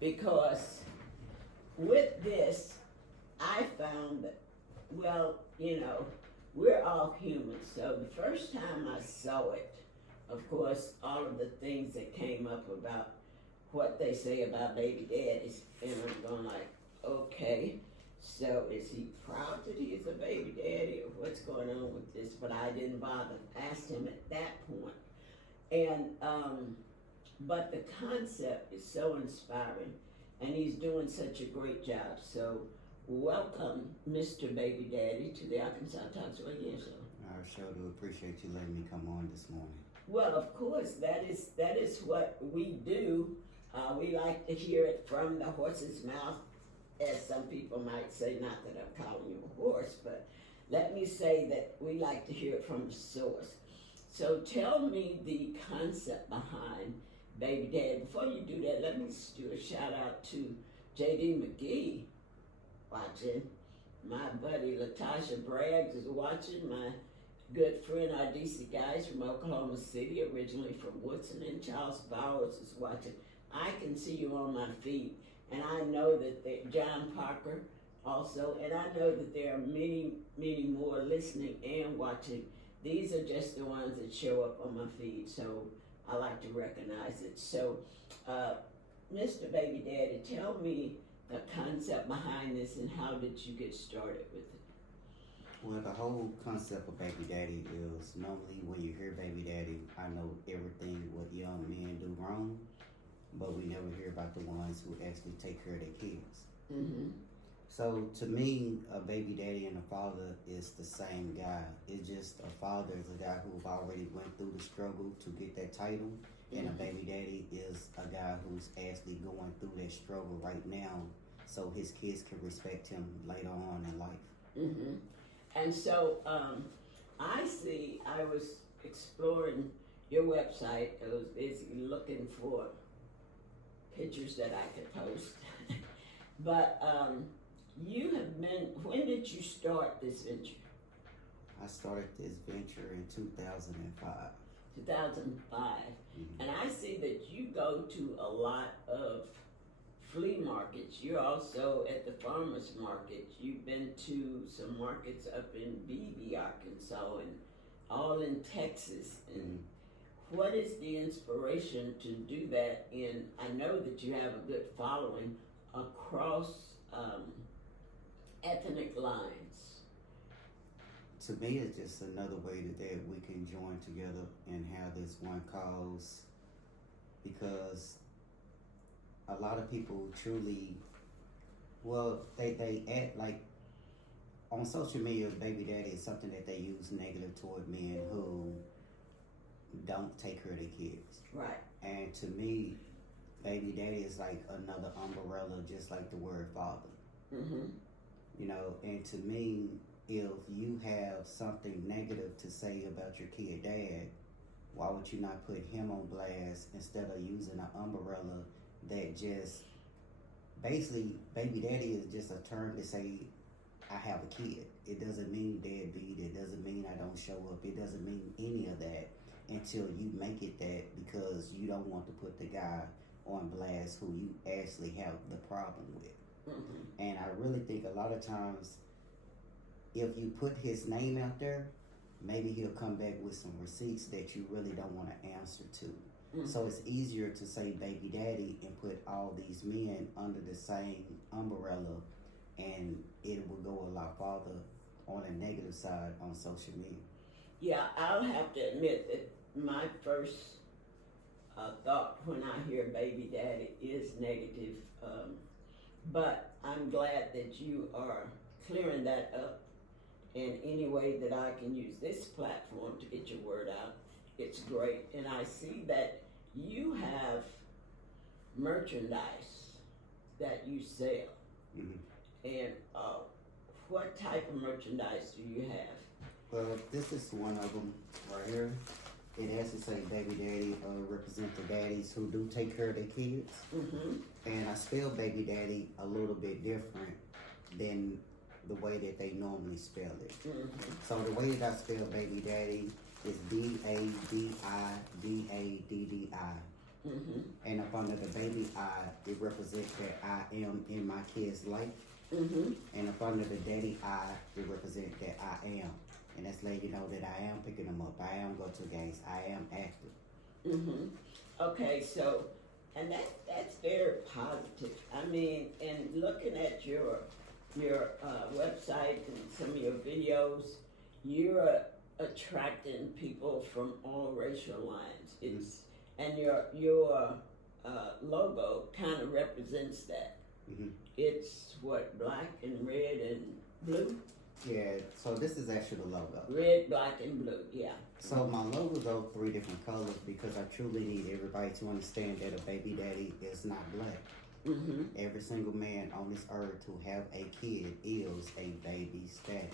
because with this, I found that, well, you know, we're all human. So the first time I saw it, of course, all of the things that came up about what they say about baby daddies, and I'm going like, okay, so is he proud that he is a baby daddy, or what's going on with this? But I didn't bother ask him at that point. And but the concept is so inspiring, and he's doing such a great job. So welcome, Mr. Baby Daddy, to the Arkansas Talks Radio Show. I sure do appreciate you letting me come on this morning. Well, of course, that is what we do. We like to hear it from the horse's mouth, as some people might say. Not that I'm calling you a horse, but let me say that we like to hear it from the source. So tell me the concept behind Baby Daddy. Before you do that, let me just do a shout out to J.D. McGee watching. My buddy Latasha Braggs is watching. My good friend RDC Guys from Oklahoma City, originally from Woodson, and Charles Bowers is watching. I can see you on my feed, and I know that John Parker also, and I know that there are many, many more listening and watching. These are just the ones that show up on my feed, so I like to recognize it. So, Mr. Baby Daddy, tell me the concept behind this and how did you get started with it? Well, the whole concept of baby daddy is normally when you hear baby daddy, I know everything what young men do wrong, but we never hear about the ones who actually take care of their kids. Mm-hmm. So to me, a baby daddy and a father is the same guy. It's just a father is a guy who already went through the struggle to get that title, and a baby daddy is a guy who's actually going through that struggle right now, so his kids can respect him later on in life. Mm-hmm. And so I was exploring your website. I was basically looking for pictures that I could post. But you have been, when did you start this venture? I started this venture in 2005. 2005. Mm-hmm. And I see that you go to a lot of flea markets. You're also at the farmers market. You've been to some markets up in Beebe, Arkansas, and all in Texas. And what is the inspiration to do that? And I know that you have a good following across ethnic lines. To me, it's just another way that we can join together and have this one cause, because a lot of people truly, well, they act like on social media, baby daddy is something that they use negative toward men who don't take care of their kids. Right. And to me, baby daddy is like another umbrella, just like the word father. Mm-hmm. You know, and to me, if you have something negative to say about your kid dad, why would you not put him on blast instead of using an umbrella that just basically, baby daddy is just a term to say I have a kid. It doesn't mean deadbeat. It doesn't mean I don't show up. It doesn't mean any of that until you make it that, because you don't want to put the guy on blast who you actually have the problem with. Mm-hmm. And I really think a lot of times, if you put his name out there, maybe he'll come back with some receipts that you really don't want to answer to. Mm-hmm. So it's easier to say baby daddy and put all these men under the same umbrella, and it will go a lot farther on a negative side on social media. Yeah, I'll have to admit that my first thought when I hear baby daddy is negative, but I'm glad that you are clearing that up. And any way that I can use this platform to get your word out, it's great. And I see that you have merchandise that you sell. Mm-hmm. And what type of merchandise do you have? Well, this is one of them right here. It has to say baby daddy, represent the daddies who do take care of their kids. Mm-hmm. And I spell baby daddy a little bit different than the way that they normally spell it. Mm-hmm. So the way that I spell baby daddy is D-A-D-I-D-A-D-D-I. Mm-hmm. And up under the baby I, it represents that I am in my kid's life. Mm-hmm. And up under the daddy I, it represents that I am. And that's letting you know that I am picking them up. I am going to games. I am active. Mm-hmm. Okay, so, and that's very positive. I mean, and looking at your website and some of your videos, you're attracting people from all racial lines. It's and your logo kind of represents that. Mm-hmm. It's what, black and red and blue? Yeah, so this is actually the logo. Red, black, and blue, yeah. So my logo goes 3 different colors because I truly need everybody to understand that a baby daddy is not black. Mm-hmm. Every single man on this earth who have a kid is a baby's daddy.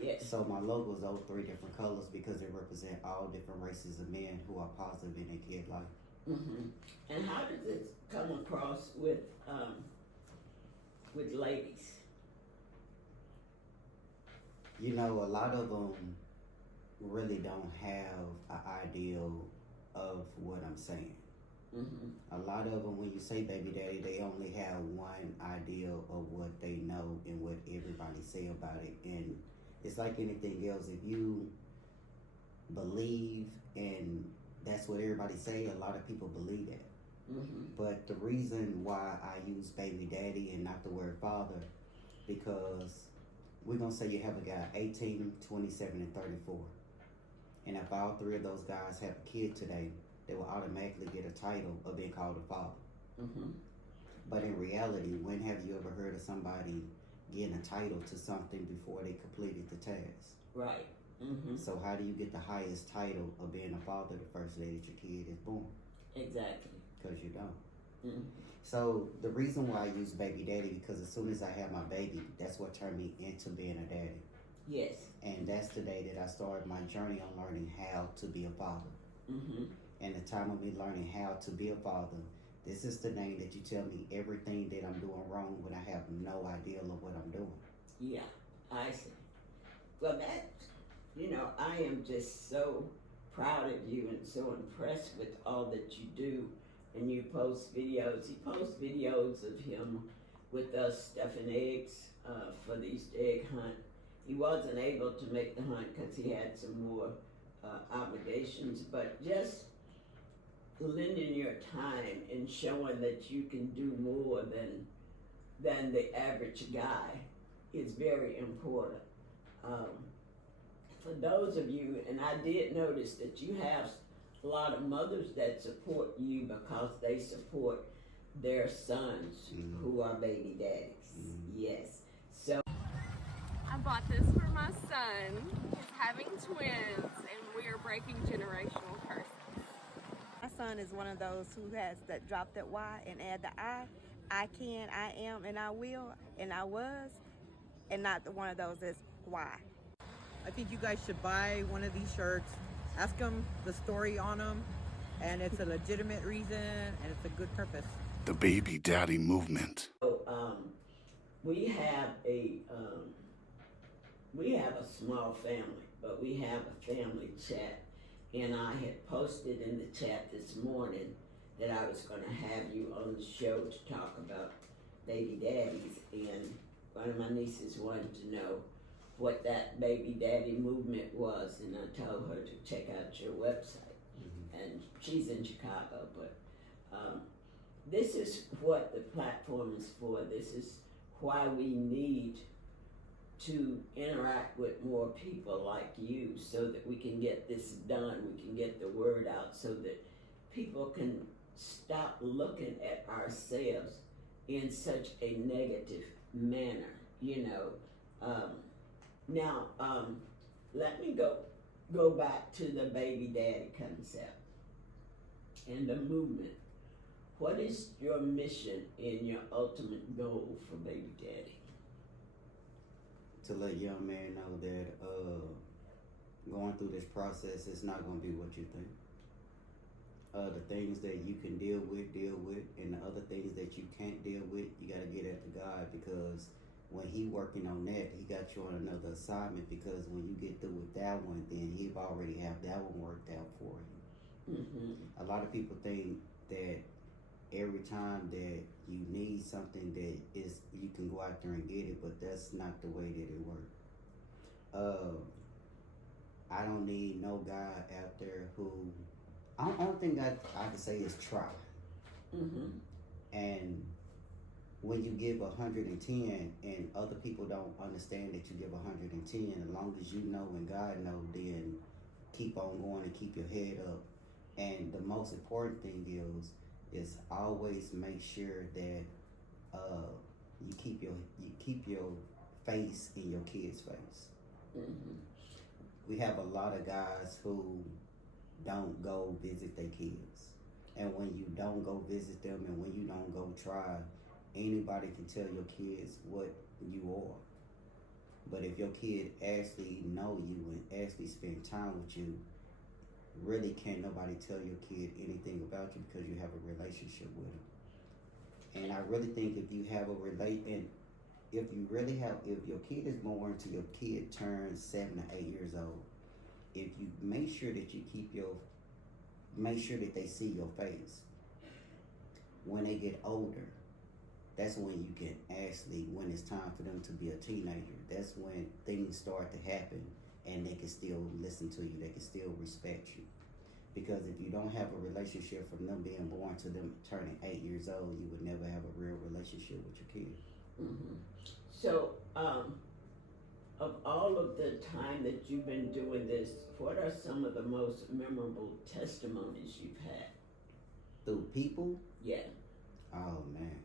Yes. So my logo is those 3 different colors because they represent all different races of men who are positive in their kid life. Mm-hmm. And how does this come across with ladies? You know, a lot of them really don't have an ideal of what I'm saying. Mm-hmm. A lot of them, when you say baby daddy, they only have one ideal of what they know and what everybody say about it. And it's like anything else. If you believe and that's what everybody say, a lot of people believe that. Mm-hmm. But the reason why I use baby daddy and not the word father, because we're going to say you have a guy 18, 27, and 34. And if all 3 of those guys have a kid today, they will automatically get a title of being called a father. Mm-hmm. But in reality, when have you ever heard of somebody getting a title to something before they completed the task? Right. Mm-hmm. So how do you get the highest title of being a father the first day that your kid is born? Exactly. Because you don't. Mm-hmm. So the reason why I use baby daddy, because as soon as I had my baby, that's what turned me into being a daddy. Yes. And that's the day that I started my journey on learning how to be a father. Mm-hmm. And the time of me learning how to be a father, this is the name that you tell me everything that I'm doing wrong when I have no idea of what I'm doing. Yeah, I see. Well, that, I am just so proud of you and so impressed with all that you do. And you post videos. He posts videos of him with us stuffing eggs for the Easter egg hunt. He wasn't able to make the hunt because he had some more obligations, but just lending your time and showing that you can do more than the average guy is very important. For those of you, and I did notice that you have a lot of mothers that support you because they support their sons who are baby daddies. Yes. So I bought this for my son. He's having twins and we are breaking generational curses. My son is one of those who has that drop that Y and add the I. I can, I am, and I will, and I was, and not the one of those that's Y. I think you guys should buy one of these shirts. Ask them the story on them, and it's a legitimate reason, and it's a good purpose. The baby daddy movement. We have a small family, but we have a family chat, and I had posted in the chat this morning that I was going to have you on the show to talk about baby daddies, and one of my nieces wanted to know what that baby daddy movement was, and I told her to check out your website. And she's in Chicago, but this is what the platform is for. This is why we need to interact with more people like you so that we can get this done, we can get the word out so that people can stop looking at ourselves in such a negative manner, Now, let me go back to the baby daddy concept and the movement. What is your mission and your ultimate goal for baby daddy? To let young men know that going through this process is not going to be what you think. The things that you can deal with, and the other things that you can't deal with, you got to get at the God, because when he working on that, he got you on another assignment, because when you get through with that one, then he already have that one worked out for you. A lot of people think that every time that you need something that is you can go out there and get it, but that's not the way that it works. I don't need no guy out there who only thing I can say is try. And when you give 110 and other people don't understand that you give 110, as long as you know and God know, then keep on going and keep your head up. And the most important thing is always make sure that you keep your face in your kid's face. We have a lot of guys who don't go visit their kids, and when you don't go visit them and when you don't go try, anybody can tell your kids what you are. But if your kid actually know you and actually spend time with you, really can't nobody tell your kid anything about you because you have a relationship with them. And I really think if you have if your kid is born until your kid turns 7 to 8 years old, if you make sure that they see your face. When they get older, that's when you can actually, when it's time for them to be a teenager, that's when things start to happen and they can still listen to you, they can still respect you. Because if you don't have a relationship from them being born to them turning 8 years old, you would never have a real relationship with your kid. So, of all of the time that you've been doing this, what are some of the most memorable testimonies you've had? Through people? Yeah. Oh man.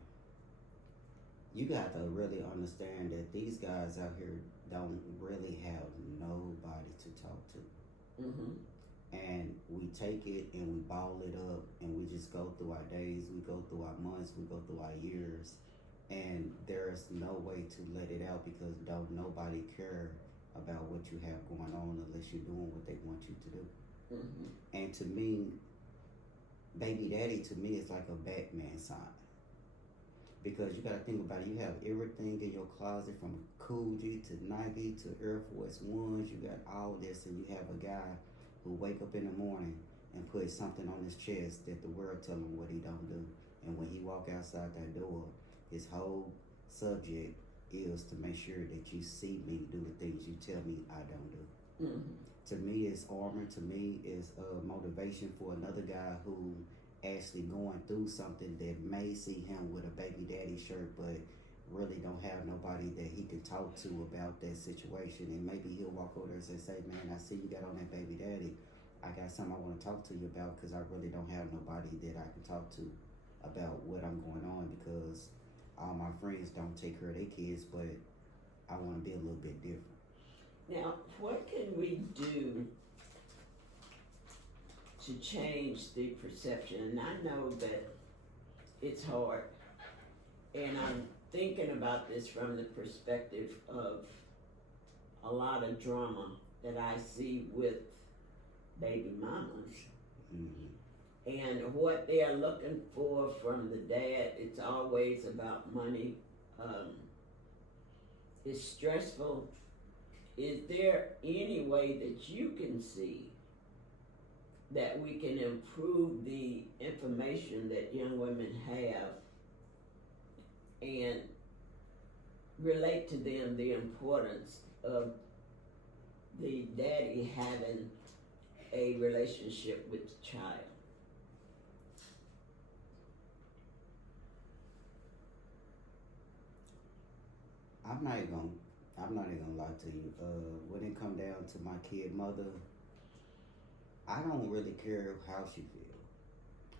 You got to really understand that these guys out here don't really have nobody to talk to. And we take it and we ball it up and we just go through our days, we go through our months, we go through our years. And there's no way to let it out because don't nobody care about what you have going on unless you're doing what they want you to do. And to me, baby daddy to me is like a Batman sign. Because you gotta think about it, you have everything in your closet from Coogee to Nike to Air Force Ones, you got all this, and you have a guy who wake up in the morning and put something on his chest that the world tell him what he don't do. And when he walk outside that door, his whole subject is to make sure that you see me do the things you tell me I don't do. To me, it's armor. To me, it's motivation for another guy who actually going through something that may see him with a baby daddy shirt, but really don't have nobody that he can talk to about that situation. And maybe he'll walk over there and say, man, I see you got on that baby daddy. I got something I want to talk to you about because I really don't have nobody that I can talk to about what I'm going on because all my friends don't take care of their kids, but I want to be a little bit different. Now, what can we do to change the perception? And I know that it's hard, and I'm thinking about this from the perspective of a lot of drama that I see with baby mamas. And what they are looking for from the dad, it's always about money. It's stressful. Is there any way that you can see that we can improve the information that young women have and relate to them the importance of the daddy having a relationship with the child? I'm not even gonna lie to you. When it come down to my kid mother, I don't really care how she feel.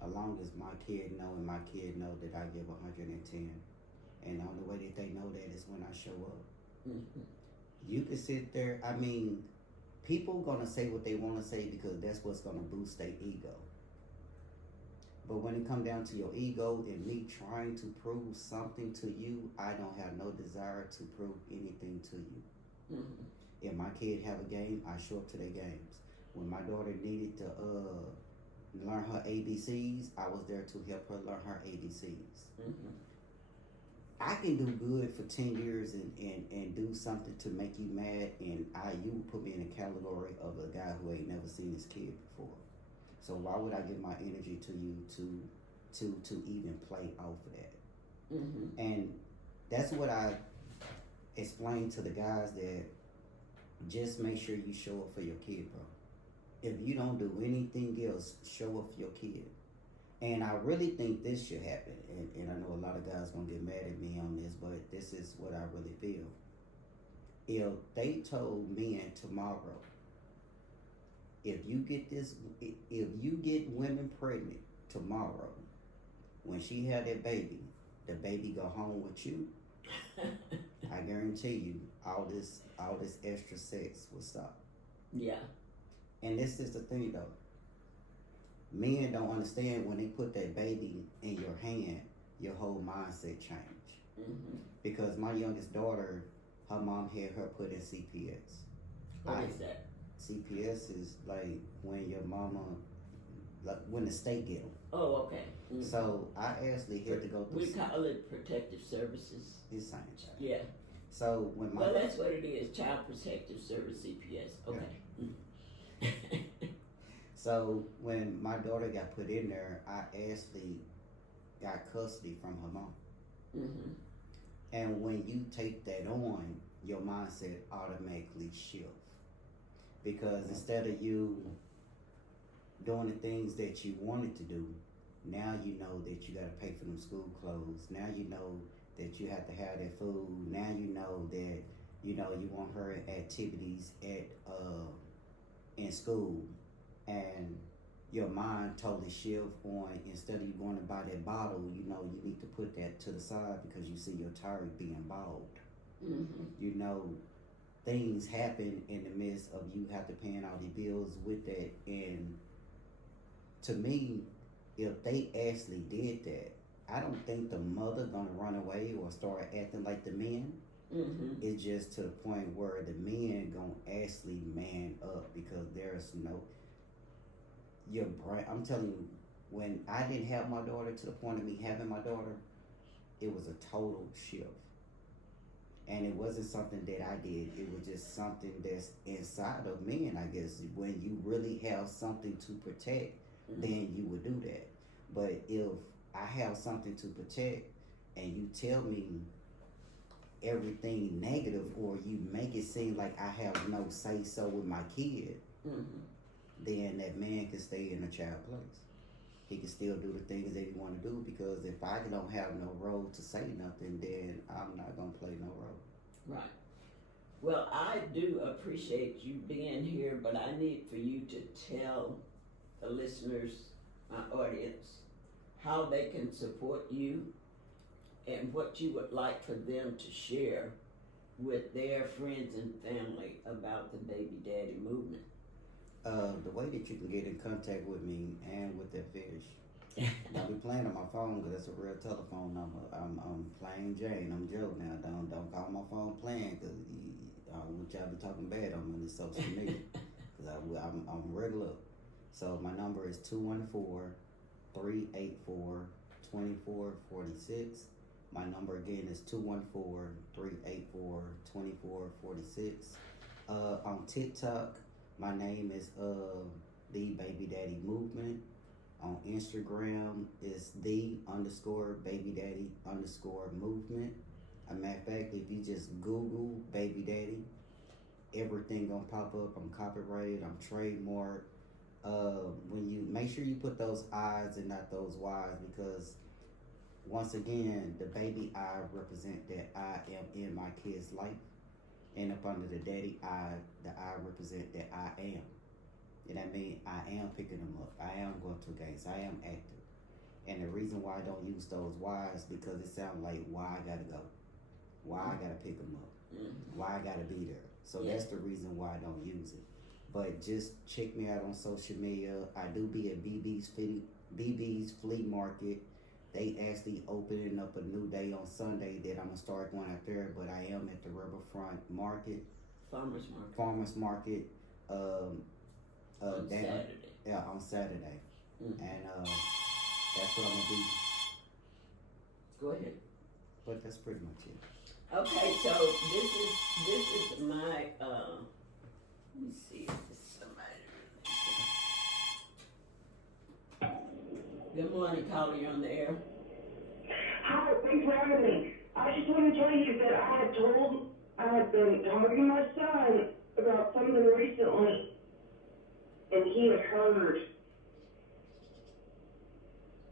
As long as my kid know and my kid know that I give 110. And the only way that they know that is when I show up. You can sit there, I mean, people gonna say what they wanna say because that's what's gonna boost their ego. But when it come down to your ego and me trying to prove something to you, I don't have no desire to prove anything to you. If my kid have a game, I show up to their games. When my daughter needed to learn her ABCs, I was there to help her learn her ABCs. I can do good for 10 years and do something to make you mad, and you put me in a category of a guy who ain't never seen his kid before. So why would I give my energy to you to to even play off of that. Mm-hmm. And that's what I explain to the guys, that just make sure you show up for your kid, bro. If you don't do anything else, show up for your kid. And I really think this should happen. And I know a lot of guys gonna get mad at me on this, but this is what I really feel. If they told men tomorrow, if you get women pregnant tomorrow, when she had that baby, the baby go home with you, I guarantee you, all this extra sex will stop. Yeah. And this is the thing though. Men don't understand, when they put that baby in your hand, your whole mindset change. Mm-hmm. Because my youngest daughter, her mom had her put in CPS. What is that? CPS is like when your mama, like when the state get them. Oh, okay. Mm-hmm. So I actually had to go through. We call it protective services. It's same child. Yeah. So when my Well, that's what it is. Child Protective Service, CPS. Okay. Mm-hmm. So when my daughter got put in there, I actually got custody from her mom. Mm-hmm. And when you take that on, your mindset automatically shifts. Because instead of you doing the things that you wanted to do, now you know that you got to pay for them school clothes. Now you know that you have to have that food. Now you know that you want her activities at in school, and your mind totally shift on, instead of you going to buy that bottle, you need to put that to the side because you see your tire being bald. Mm-hmm. Things happen in the midst of you have to paying all the bills with that. And to me, if they actually did that, I don't think the mother gonna run away or start acting like the men. Mm-hmm. It's just to the point where the men gonna actually man up, because there's your brain. I'm telling you, when I didn't have my daughter, to the point of me having my daughter, it was a total shift. And it wasn't something that I did. It was just something that's inside of men, I guess. When you really have something to protect, Mm-hmm. then you would do that. But if I have something to protect and you tell me everything negative, or you make it seem like I have no say so with my kid, Mm-hmm. then that man can stay in a child place. He can still do the things that he want to do, because if I don't have no role to say nothing, then I'm not going to play no role. Right. Well, I do appreciate you being here, but I need for you to tell the listeners, my audience, how they can support you and what you would like for them to share with their friends and family about the Baby Daddy movement. The way that you can get in contact with me and with that fish, I'll be playing on my phone because that's a real telephone number. I'm plain Jane. I'm Joe now. Don't call my phone playing, because I want y'all be talking bad on me on the social media, because I'm regular. So my number is 214-384-2446. My number again is 214-384-2446. On TikTok, my name is the Baby Daddy Movement. On Instagram is _Baby Daddy _movement. A matter of fact, if you just Google Baby Daddy, everything gonna pop up. I'm copyrighted, I'm trademarked. When you make sure you put those I's and not those Y's, because once again, the baby I represent that I am in my kid's life, and up under the daddy I, the I represent that I am. And that means I am picking them up. I am going to games. I am active. And the reason why I don't use those Y's, because it sounds like why I gotta go, why I gotta pick them up, why I gotta be there. So that's the reason why I don't use it. But just check me out on social media. I do be at BB's Flea Market. They actually opening up a new day on Sunday that I'm gonna start going out there. But I am at the Riverfront Market, Farmers Market. Farmers Market. On Saturday. Yeah, on Saturday. And that's what I'm gonna be. Go ahead. But that's pretty much it. Okay, so this is my let me see if this is somebody. Good morning, caller, you're on the air. Hi, thanks for having me. I just want to tell you that I had been talking to my son about something recently, and he had heard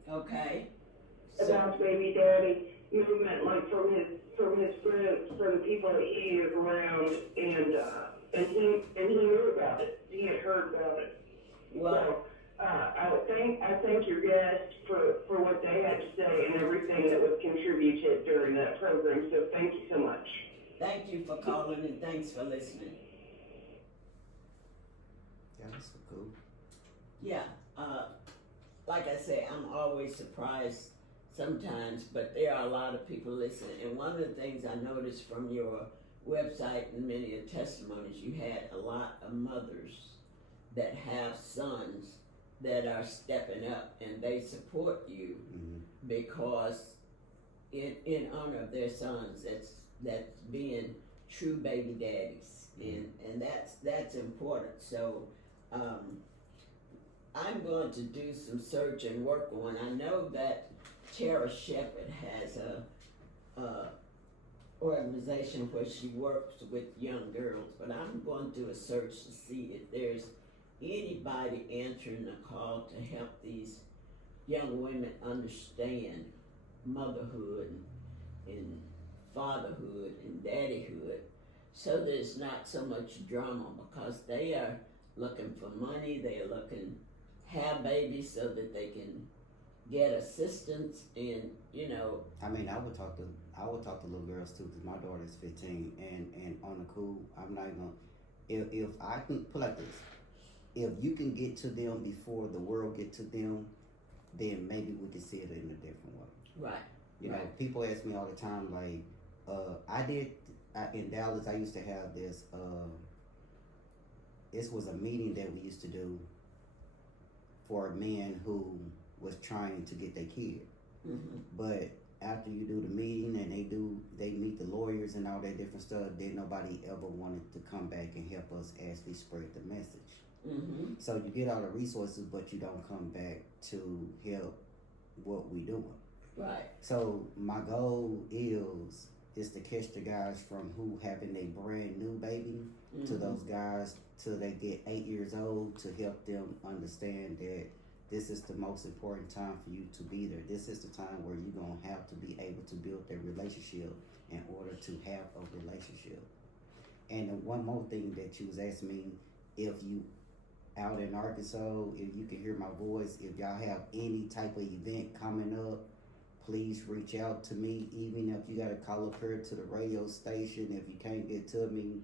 Okay. about baby daddy movement, like from his friends, from people that he is around, and he knew about it. He had heard about it. Well, So, I thank your guests for what they had to say and everything that was contributed during that program. So thank you so much. thank you for calling and thanks for listening. Yeah, that's so cool. Yeah, like I say, I'm always surprised sometimes, but there are a lot of people listening. And one of the things I noticed from your website and many of the testimonies, you had a lot of mothers that have sons that are stepping up and they support you Mm-hmm. because in honor of their sons, that's being true baby daddies, and that's important. So I'm going to do some search and work on. I know that Tara Shepherd has a organization where she works with young girls, but I'm going to do a search to see if there's anybody answering the call to help these young women understand motherhood and fatherhood and daddyhood, so there's not so much drama, because they are looking for money, they are looking have babies so that they can get assistance, and you know. I mean, I would talk to little girls too, because my daughter's 15, and on the cool, I'm not gonna. If I can put like this, if you can get to them before the world get to them, then maybe we can see it in a different way. Right. You know, Right. people ask me all the time, like, in Dallas, I used to have this, this was a meeting that we used to do for men who was trying to get their kid. Mm-hmm. But after you do the meeting and they meet the lawyers and all that different stuff, then nobody ever wanted to come back and help us actually spread the message. Mm-hmm. So you get all the resources, but you don't come back to help what we doing. Right. So my goal is to catch the guys from who having a brand new baby to those guys till they get 8 years old, to help them understand that this is the most important time for you to be there. This is the time where you're gonna have to be able to build that relationship in order to have a relationship. And the one more thing that you was asking me, if you out in Arkansas, if you can hear my voice, if y'all have any type of event coming up, please reach out to me. Even if you gotta call up here to the radio station, if you can't get to me,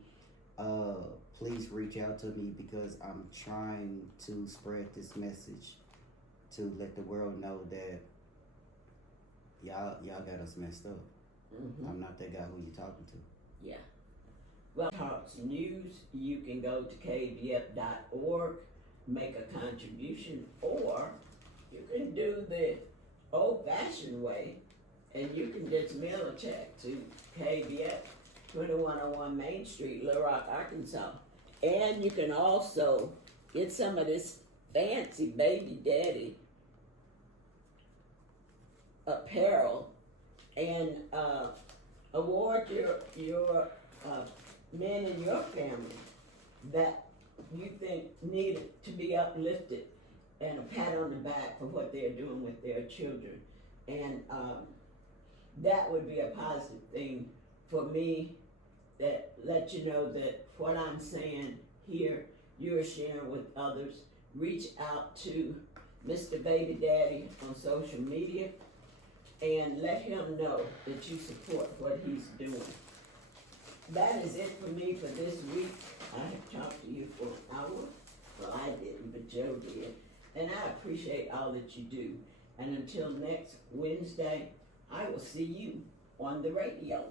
please reach out to me, because I'm trying to spread this message to let the world know that y'all got us messed up. Mm-hmm. I'm not that guy who you talking to. Yeah. Well, Talks News, you can go to KBF.org, make a contribution, or you can do the old-fashioned way, and you can just mail a check to KBF, 2101 Main Street, Little Rock, Arkansas. And you can also get some of this fancy baby daddy apparel and award your men in your family that you think needed to be uplifted, and a pat on the back for what they're doing with their children. And that would be a positive thing for me, that let you know that what I'm saying here, you're sharing with others. Reach out to Mr. Baby Daddy on social media and let him know that you support what he's doing. That is it for me for this week. I have talked to you for an hour. Well, I didn't, but Joe did. And I appreciate all that you do. And until next Wednesday, I will see you on the radio.